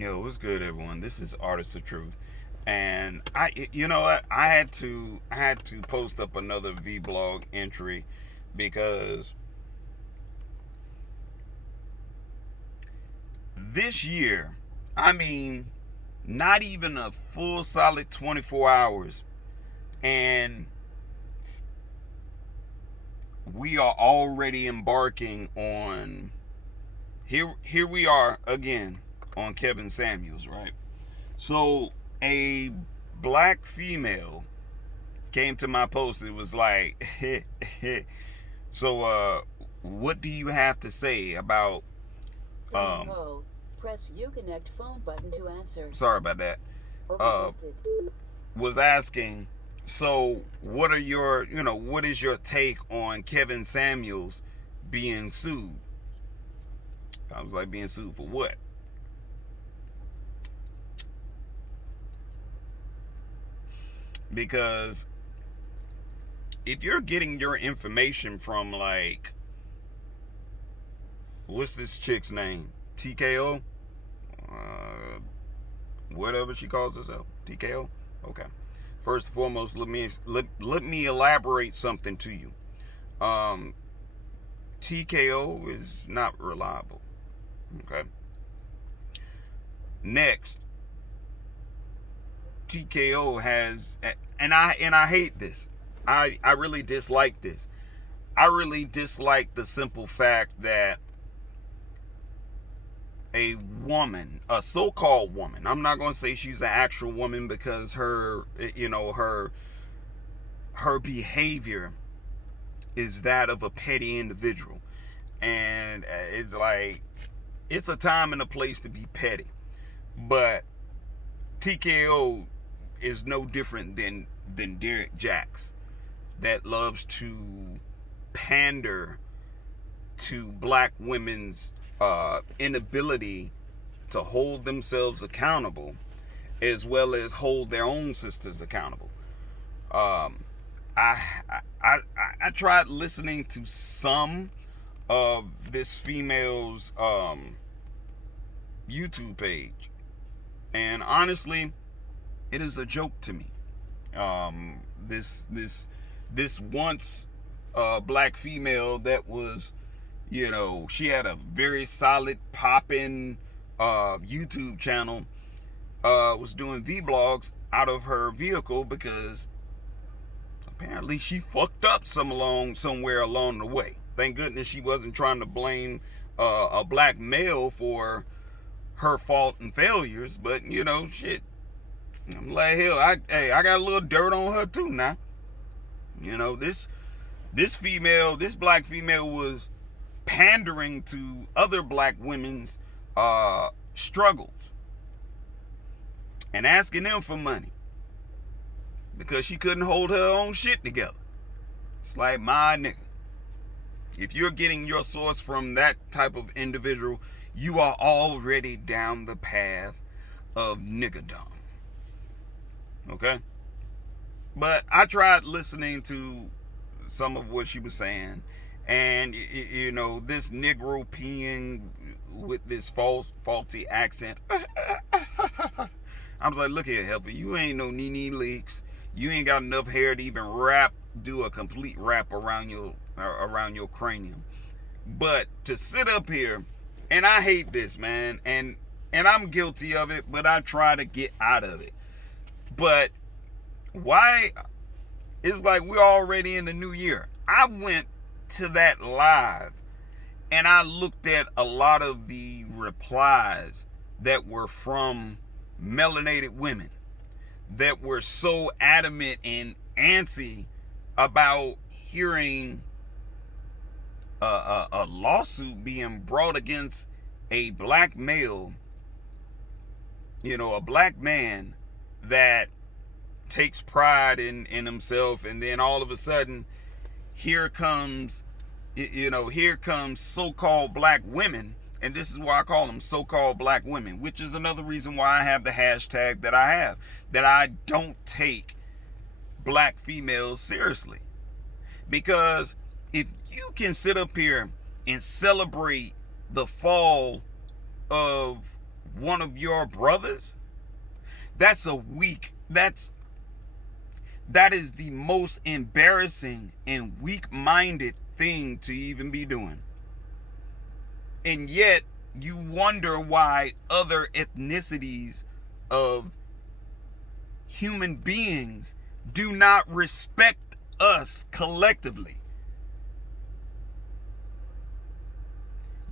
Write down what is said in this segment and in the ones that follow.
Yo, what's good, everyone? This is Artist of Truth, and you know what? I had to post up another vlog entry because this year, I mean, not even a full solid 24 hours, and we are already embarking on here we are again on Kevin Samuels, right? So a black female came to my post. It was like, so what do you have to say about Saying ho. Press Uconnect phone button to answer. sorry about that. Uh Overscripted. was asking, so what are your, what is your take on Kevin Samuels being sued? I was like, being sued for what? Because if you're getting your information from, like, what's this chick's name? TKO? Uh, Whatever she calls herself. TKO? Okay. First and foremost, let me elaborate something to you. Um, TKO is not reliable. Okay. Next, TKO has, and I hate this. I really dislike this. I really dislike the simple fact that a woman, a so-called woman. I'm not going to say she's an actual woman because her behavior is that of a petty individual. And it's like, it's a time and a place to be petty. But TKO is no different than Derek Jacks, that loves to pander to black women's inability to hold themselves accountable, as well as hold their own sisters accountable. Um, I, I tried listening to some of this female's YouTube page, and honestly, it is a joke to me. This once black female that was, she had a very solid poppin' YouTube channel, was doing vlogs out of her vehicle because apparently she fucked up somewhere along the way. Thank goodness she wasn't trying to blame a black male for her fault and failures, but shit. I'm like, hell, I got a little dirt on her too now. This black female was pandering to other black women's struggles and asking them for money because she couldn't hold her own shit together. It's like, my nigga, if you're getting your source from that type of individual, you are already down the path of niggerdom. Okay? But I tried listening to some of what she was saying, and this Negro peeing with this faulty accent. I was like, look here, Helper, you ain't no Nene Leaks. You ain't got enough hair to even do a complete wrap around your cranium. But to sit up here, and I hate this, man, and I'm guilty of it, but I try to get out of it. But why? It's like we're already in the new year. I went to that live and I looked at a lot of the replies that were from melanated women that were so adamant and antsy about hearing a lawsuit being brought against a black male, a black man that takes pride in himself, and then all of a sudden here comes so-called black women, and this is why I call them so-called black women, which is another reason why I have the hashtag that I have, that I don't take black females seriously. Because if you can sit up here and celebrate the fall of one of your brothers? That's a weak, that is the most embarrassing and weak-minded thing to even be doing. And yet, you wonder why other ethnicities of human beings do not respect us collectively.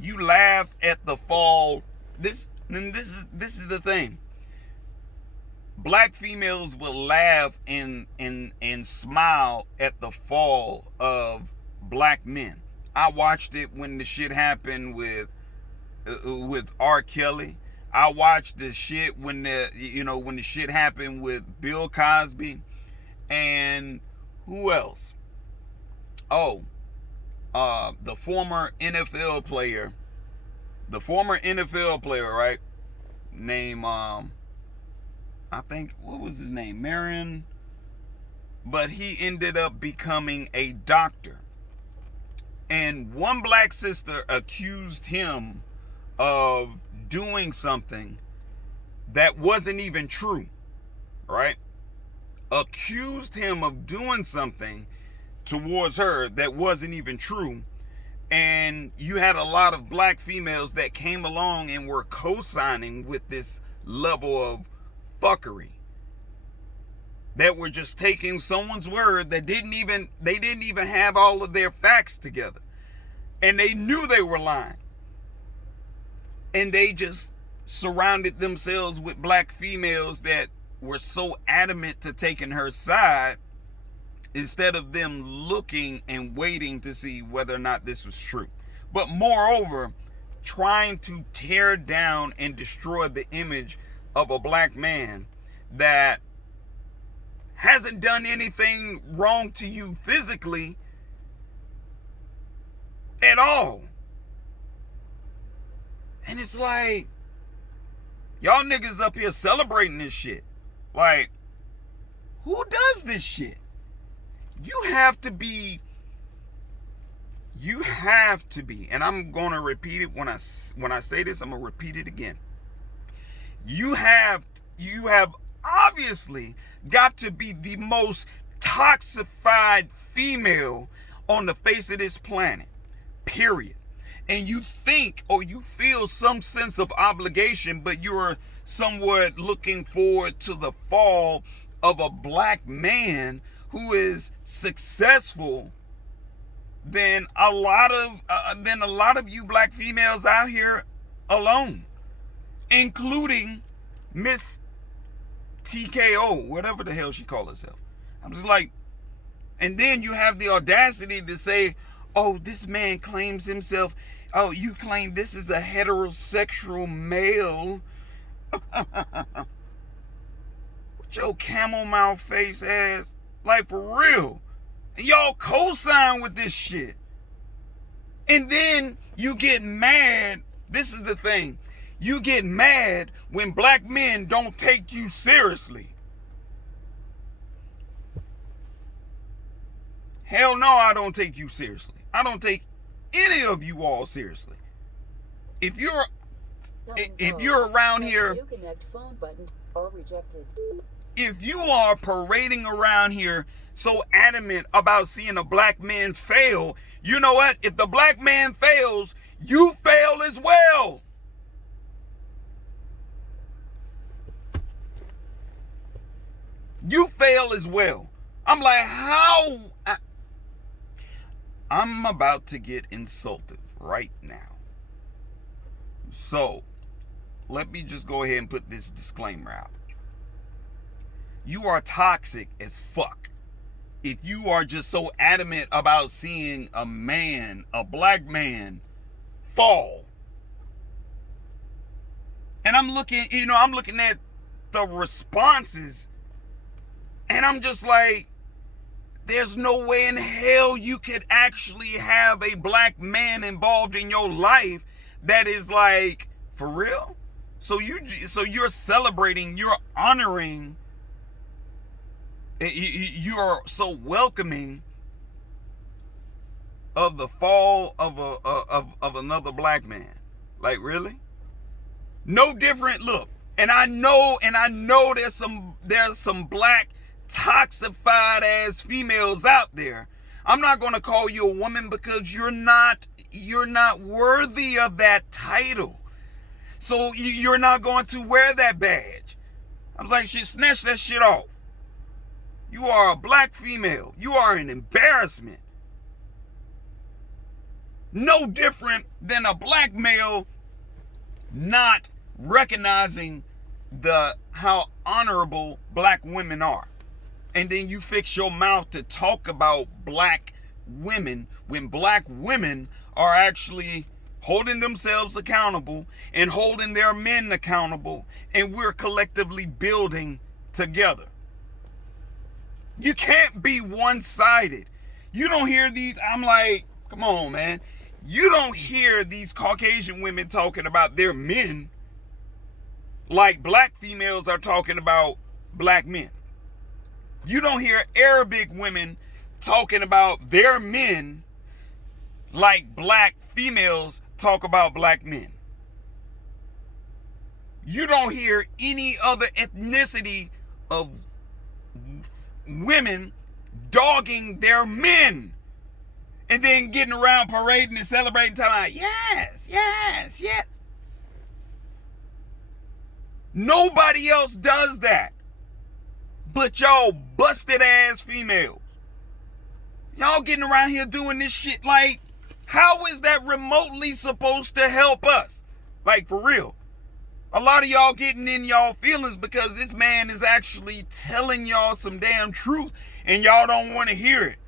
You laugh at the fall. This is the thing. Black females will laugh and smile at the fall of black men. I watched it when the shit happened with R. Kelly. I watched the shit when the shit happened with Bill Cosby, and who else? Oh, the former NFL player, right? Name I think, what was his name? Marion. But he ended up becoming a doctor. And one black sister accused him of doing something that wasn't even true, right? Accused him of doing something towards her that wasn't even true. And you had a lot of black females that came along and were co-signing with this level of fuckery, that were just taking someone's word that didn't even have all of their facts together, and they knew they were lying, and they just surrounded themselves with black females that were so adamant to taking her side, instead of them looking and waiting to see whether or not this was true. But moreover, trying to tear down and destroy the image of a black man that hasn't done anything wrong to you physically at all. And it's like, y'all niggas up here celebrating this shit. Like, who does this shit? You have to be, and I'm going to repeat it when I say this, I'm going to repeat it again. You have obviously got to be the most toxified female on the face of this planet, period. And you think, or you feel some sense of obligation, but you're somewhat looking forward to the fall of a black man who is successful than a lot of you black females out here alone, including Miss TKO, whatever the hell she called herself. I'm just like, and then you have the audacity to say, oh, this man claims himself, oh, you claim this is a heterosexual male. With your camel mouth face ass, like, for real. And y'all co-sign with this shit. And then you get mad. This is the thing. You get mad when black men don't take you seriously. Hell no, I don't take you seriously. I don't take any of you all seriously. If you're around here, if you are parading around here so adamant about seeing a black man fail, you know what? If the black man fails, you fail as well. You fail as well. I'm like, how? I'm about to get insulted right now. So, let me just go ahead and put this disclaimer out. You are toxic as fuck if you are just so adamant about seeing a man, a black man, fall. And I'm looking at the responses, and I'm just like, there's no way in hell you could actually have a black man involved in your life that is like, for real? So you're celebrating, you're honoring, you're so welcoming of the fall of another black man. Like, really? No different. Look, and I know there's some black toxified ass females out there. I'm not going to call you a woman because you're not worthy of that title. So you're not going to wear that badge. I was like, shit, snatch that shit off. You are a black female. You are an embarrassment. No different than a black male not recognizing how honorable black women are. And then you fix your mouth to talk about black women when black women are actually holding themselves accountable and holding their men accountable, and we're collectively building together. You can't be one-sided. You don't hear these, I'm like, come on, man. You don't hear these Caucasian women talking about their men like black females are talking about black men. You don't hear Arabic women talking about their men like black females talk about black men. You don't hear any other ethnicity of women dogging their men and then getting around parading and celebrating, telling like, yes. Nobody else does that but y'all busted ass females. Y'all getting around here doing this shit. Like, how is that remotely supposed to help us? Like, for real. A lot of y'all getting in y'all feelings because this man is actually telling y'all some damn truth and y'all don't want to hear it.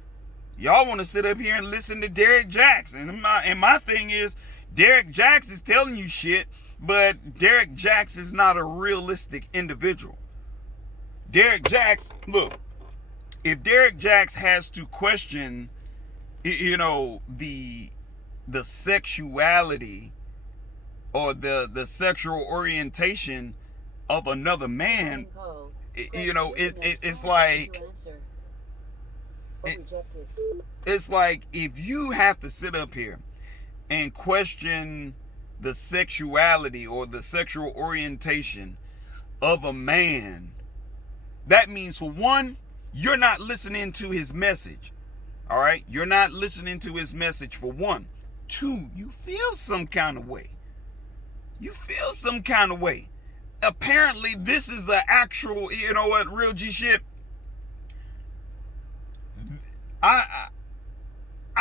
Y'all want to sit up here and listen to Derrick Jaxn. And my thing is, Derrick Jaxn is telling you shit, but Derrick Jaxn is not a realistic individual. Derrick Jaxn, look, if Derrick Jaxn has to question, the sexuality or the sexual orientation of another man, it's like, it's like if you have to sit up here and question the sexuality or the sexual orientation of a man, that means, for one, you're not listening to his message. All right? You're not listening to his message, for one. Two, you feel some kind of way. Apparently, this is an actual, real G shit. I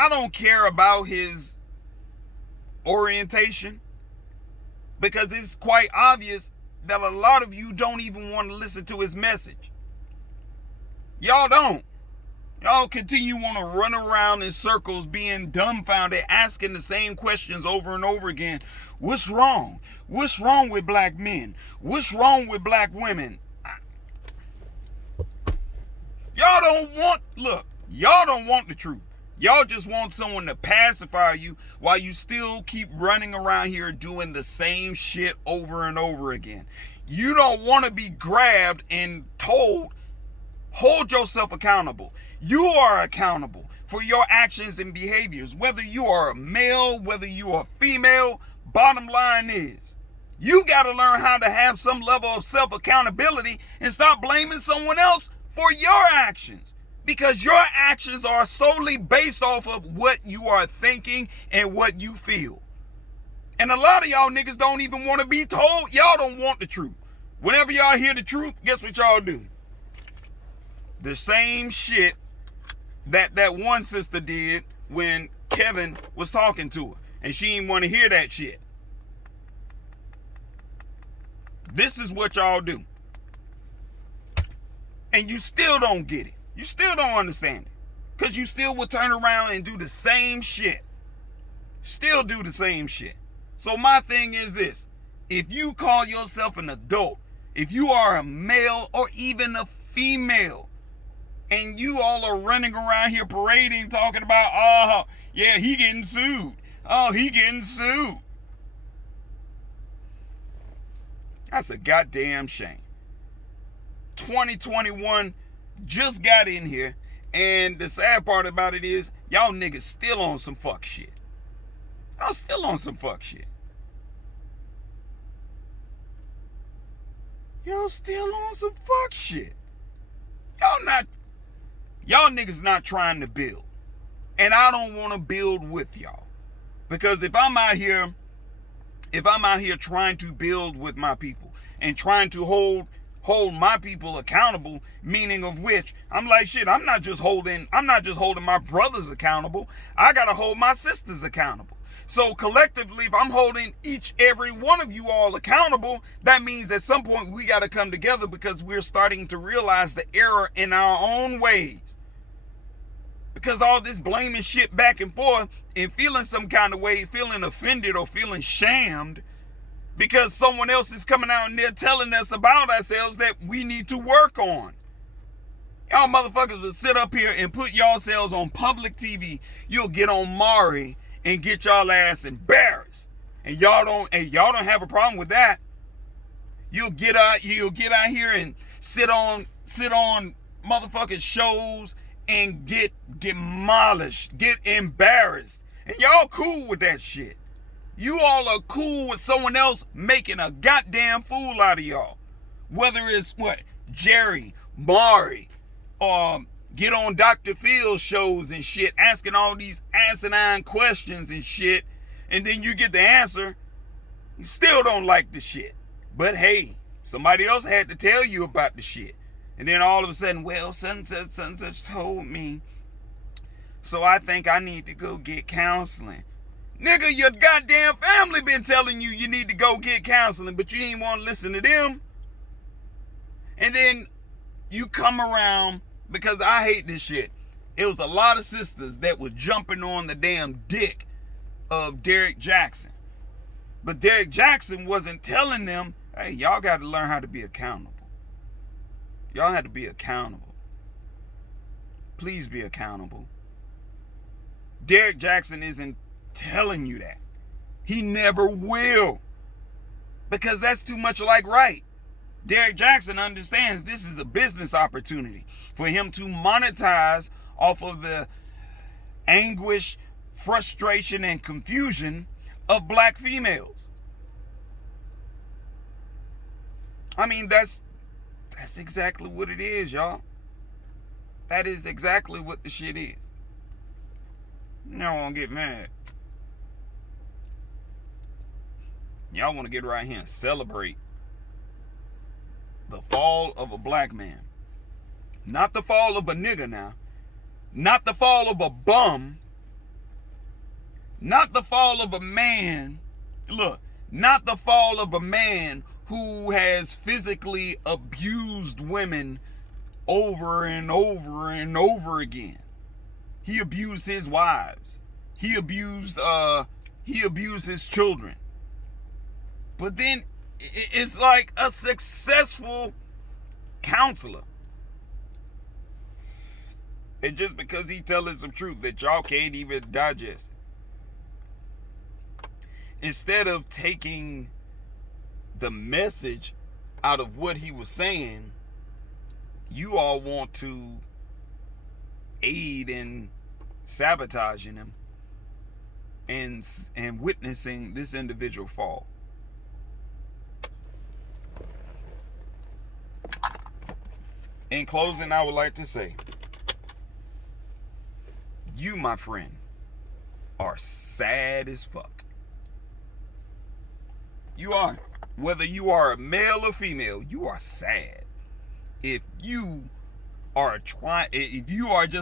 don't care about his orientation because it's quite obvious that a lot of you don't even want to listen to his message. Y'all don't. Y'all continue want to run around in circles being dumbfounded, asking the same questions over and over again. What's wrong? What's wrong with black men? What's wrong with black women? Y'all don't want the truth. Y'all just want someone to pacify you while you still keep running around here doing the same shit over and over again. You don't want to be grabbed and told, hold yourself accountable. You are accountable for your actions and behaviors, whether you are a male, whether you are female. Bottom line is, you got to learn how to have some level of self-accountability and stop blaming someone else for your actions. Because your actions are solely based off of what you are thinking and what you feel. And a lot of y'all niggas don't even want to be told. Y'all don't want the truth. Whenever y'all hear the truth, guess what y'all do? The same shit that one sister did when Kevin was talking to her. And she didn't want to hear that shit. This is what y'all do. And you still don't get it. You still don't understand it. Because you still will turn around and do the same shit. Still do the same shit. So my thing is this. If you call yourself an adult, if you are a male or even a female, and you all are running around here parading, talking about, oh, yeah, he getting sued. Oh, he getting sued. That's a goddamn shame. 2021 just got in here, and the sad part about it is y'all niggas still on some fuck shit. Y'all still on some fuck shit. Y'all still on some fuck shit. Y'all niggas not trying to build. And I don't want to build with y'all. Because if I'm out here trying to build with my people and trying to hold my people accountable, meaning of which I'm like, shit, I'm not just holding my brothers accountable. I gotta hold my sisters accountable. So collectively, if I'm holding every one of you all accountable, that means at some point we gotta come together, because we're starting to realize the error in our own ways. Because all this blaming shit back and forth and feeling some kind of way, feeling offended or feeling shamed because someone else is coming out and they're telling us about ourselves that we need to work on. Y'all motherfuckers will sit up here and put yourselves on public TV. You'll get on Maury and get y'all ass embarrassed. And y'all don't have a problem with that. You'll get out here and sit on motherfucking shows and get demolished, get embarrassed. And y'all cool with that shit. You all are cool with someone else making a goddamn fool out of y'all. Whether it's Jerry, Maury, get on Dr. Phil's shows and shit, asking all these asinine questions and shit, and then you get the answer, you still don't like the shit. But hey, somebody else had to tell you about the shit. And then all of a sudden, well, such told me, so I think I need to go get counseling. Nigga, your goddamn family been telling you need to go get counseling, but you ain't want to listen to them. And then you come around, because I hate this shit. It was a lot of sisters that were jumping on the damn dick of Derrick Jaxn. But Derrick Jaxn wasn't telling them, hey, y'all got to learn how to be accountable. Y'all had to be accountable. Please be accountable. Derrick Jaxn isn't telling you that. He never will. Because that's too much like right. Derrick Jaxn understands this is a business opportunity for him to monetize off of the anguish, frustration, and confusion of black females. I mean, that's exactly what it is, y'all. That is exactly what the shit is. Y'all want to get mad. Y'all want to get right here and celebrate the fall of a black man. Not the fall of a nigga now. Not the fall of a bum. Not the fall of a man. Look, not the fall of a man who has physically abused women over and over and over again. He abused his wives. He abused his children. But then it's like a successful counselor. And just because he telling some truth that y'all can't even digest. Instead of taking the message out of what he was saying, you all want to aid in sabotaging him and witnessing this individual fall. In closing, I would like to say, you, my friend, are sad as fuck. You are. Whether you are a male or female, you are sad. If you are just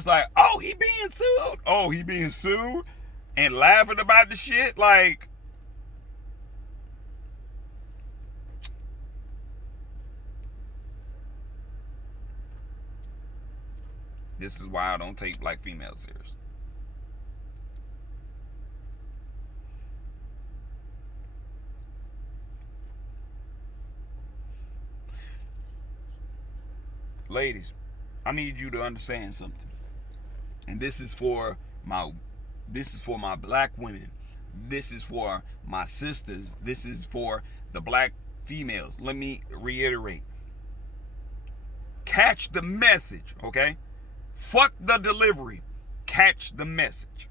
like, oh, he being sued. Oh, he being sued, and laughing about the shit, like, this is why I don't take black females serious. Ladies, I need you to understand something. And this is for my black women. This is for my sisters. This is for the black females. Let me reiterate. Catch the message, okay? Fuck the delivery. Catch the message.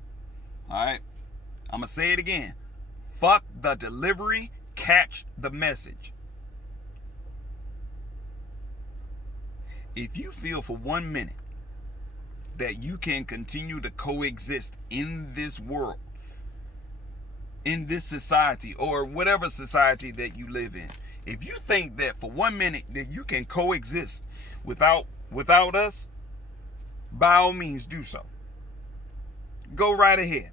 All right? I'm going to say it again. Fuck the delivery. Catch the message. if you feel for 1 minute that you can continue to coexist in this world, in this society, or whatever society that you live in, if you think that for 1 minute that you can coexist without us, by all means do so. Go right ahead.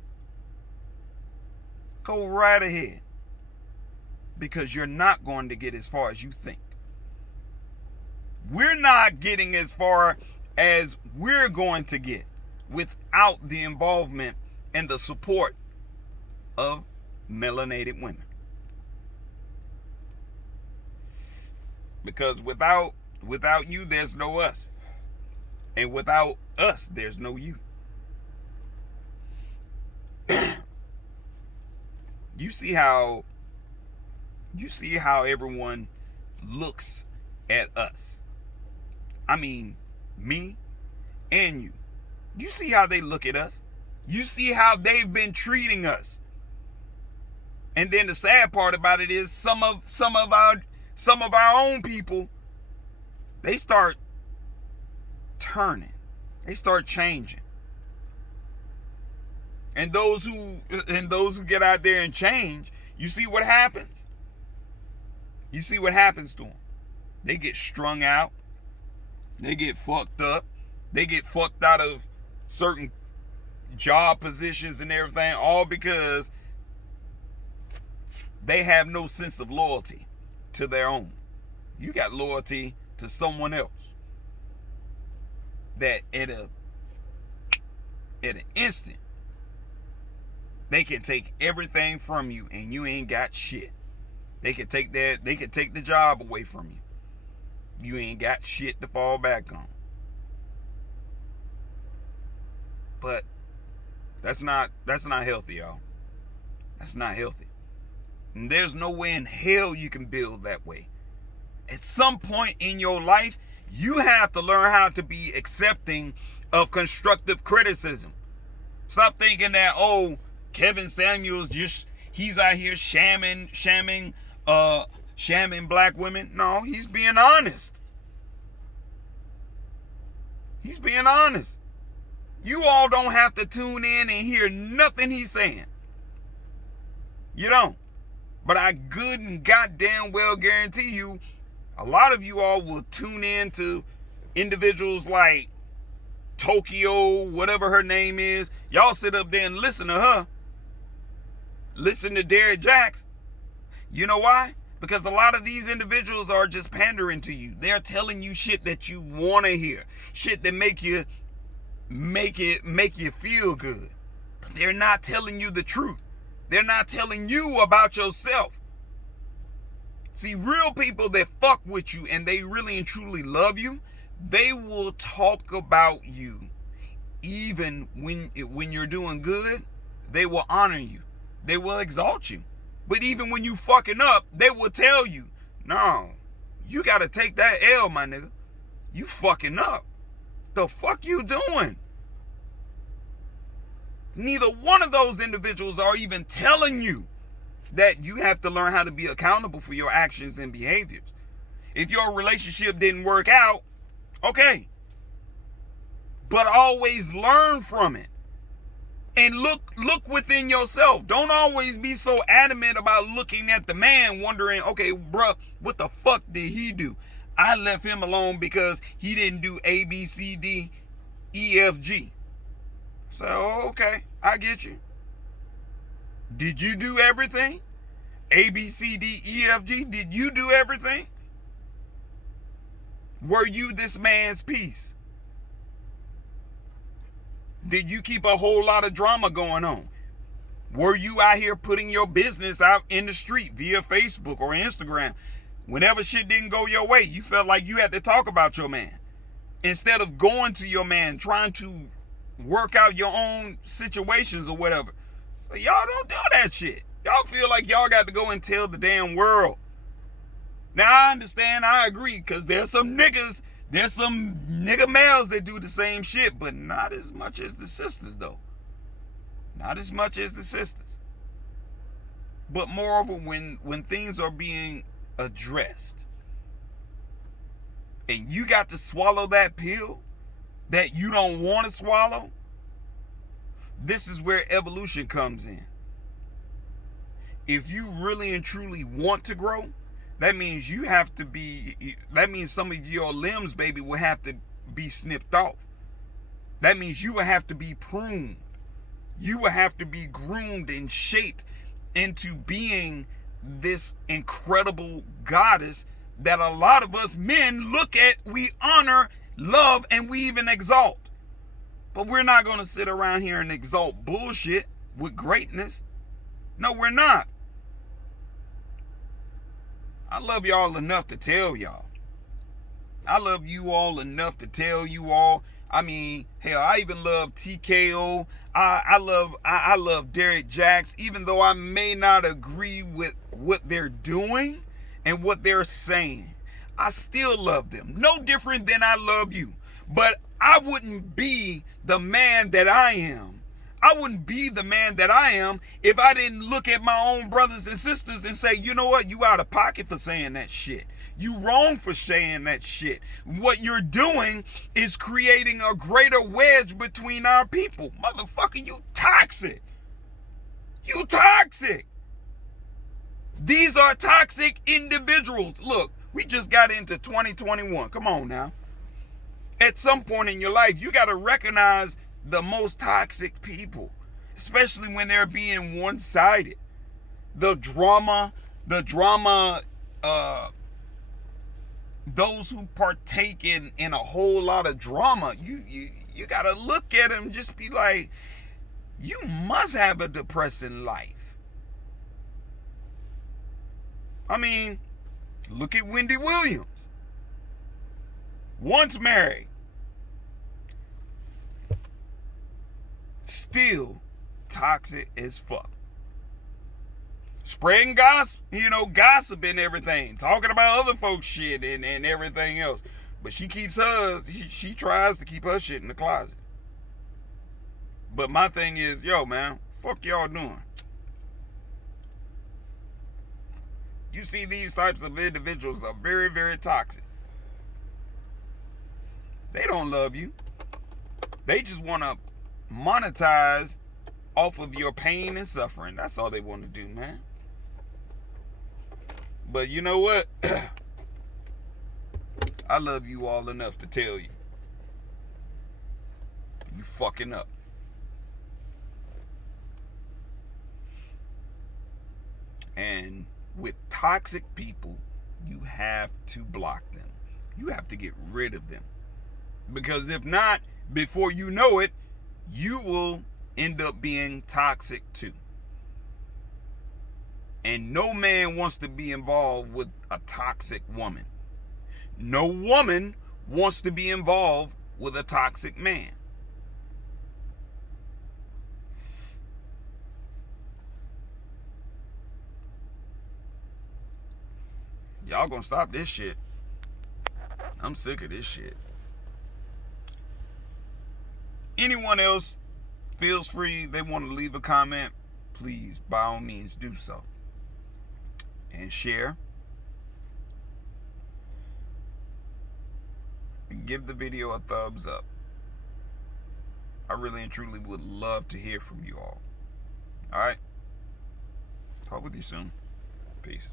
Go right ahead. Because you're not going to get as far as you think. We're not getting as far as we're going to get without the involvement and the support of melanated women. Because without you, there's no us. And without us, there's no you. You see how everyone looks at us. I mean, me and you. You see how they look at us. You see how they've been treating us. And then the sad part about it is some of our own people, they start turning. They start changing. And those who get out there and change, you see what happens. You see what happens to them. They get strung out. They get fucked up. They get fucked out of certain job positions and everything, all because they have no sense of loyalty to their own. You got loyalty to someone else that at an instant they can take everything from you and you ain't got shit. They can take the job away from you. You ain't got shit to fall back on. But that's not healthy, y'all. That's not healthy. And there's no way in hell you can build that way. At some point in your life, you have to learn how to be accepting of constructive criticism. Stop thinking that, oh, Kevin Samuels he's out here shamming black women. No, he's being honest. He's being honest. You all don't have to tune in and hear nothing he's saying. You don't. But I good and goddamn well guarantee you, a lot of you all will tune in to individuals like Tokyo, whatever her name is. Y'all sit up there and listen to her. Listen to Derrick Jax. You know why? Because a lot of these individuals are just pandering to you. They're telling you shit that you want to hear. Shit that make you feel good. But they're not telling you the truth. They're not telling you about yourself. See, real people that fuck with you and they really and truly love you, they will talk about you. Even when you're doing good, they will honor you. They will exalt you. But even when you fucking up, they will tell you, no, you got to take that L, my nigga. You fucking up. The fuck you doing? Neither one of those individuals are even telling you that you have to learn how to be accountable for your actions and behaviors. If your relationship didn't work out, okay. But always learn from it. And look within yourself. Don't always be so adamant about looking at the man wondering, okay, bruh, what the fuck did he do? I left him alone because he didn't do A, B, C, D, E, F, G. So, okay, I get you. Did you do everything? A, B, C, D, E, F, G, did you do everything? Were you this man's piece? Did you keep a whole lot of drama going on? Were you out here putting your business out in the street via Facebook or Instagram? Whenever shit didn't go your way, you felt like you had to talk about your man. Instead of going to your man, trying to work out your own situations or whatever. So y'all don't do that shit. Y'all feel like y'all got to go and tell the damn world. Now I understand, I agree, because there's some nigga males that do the same shit, but not as much as the sisters though. Not as much as the sisters. But moreover, when things are being addressed, and you got to swallow that pill that you don't want to swallow, this is where evolution comes in. If you really and truly want to grow, that means that means some of your limbs, baby, will have to be snipped off. That means you will have to be pruned. You will have to be groomed and shaped into being this incredible goddess that a lot of us men look at, we honor, love, and we even exalt. But we're not going to sit around here and exalt bullshit with greatness. No, we're not. I love y'all enough to tell y'all. I love you all enough to tell you all. I mean, hell, I even love TKO. I love Derek Jax, even though I may not agree with what they're doing and what they're saying. I still love them. No different than I love you. But I wouldn't be the man that I am. I wouldn't be the man that I am if I didn't look at my own brothers and sisters and say, you know what, you out of pocket for saying that shit. You wrong for saying that shit. What you're doing is creating a greater wedge between our people. Motherfucker, you toxic. You toxic. These are toxic individuals. Look, we just got into 2021. Come on now. At some point in your life, you got to recognize the most toxic people, especially when they're being one-sided. The drama, those who partake in a whole lot of drama, you got to look at them and just be like, you must have a depressing life. I mean, look at Wendy Williams. Once married, still toxic as fuck. Spreading gossip, gossip and everything. Talking about other folks' shit and everything else. But she keeps hers, she tries to keep her shit in the closet. But my thing is, yo, man, fuck y'all doing? You see, these types of individuals are very, very toxic. They don't love you. They just want to monetize off of your pain and suffering. That's all they want to do, man. But you know what? I love you all enough to tell you, you fucking up. And with toxic people, you have to block them. You have to get rid of them. Because if not, before you know it, you will end up being toxic too. And no man wants to be involved with a toxic woman. No woman wants to be involved with a toxic man. Y'all gonna stop this shit. I'm sick of this shit. Anyone else feels free, they want to leave a comment, please, by all means, do so. And share. And give the video a thumbs up. I really and truly would love to hear from you all. Alright? Talk with you soon. Peace.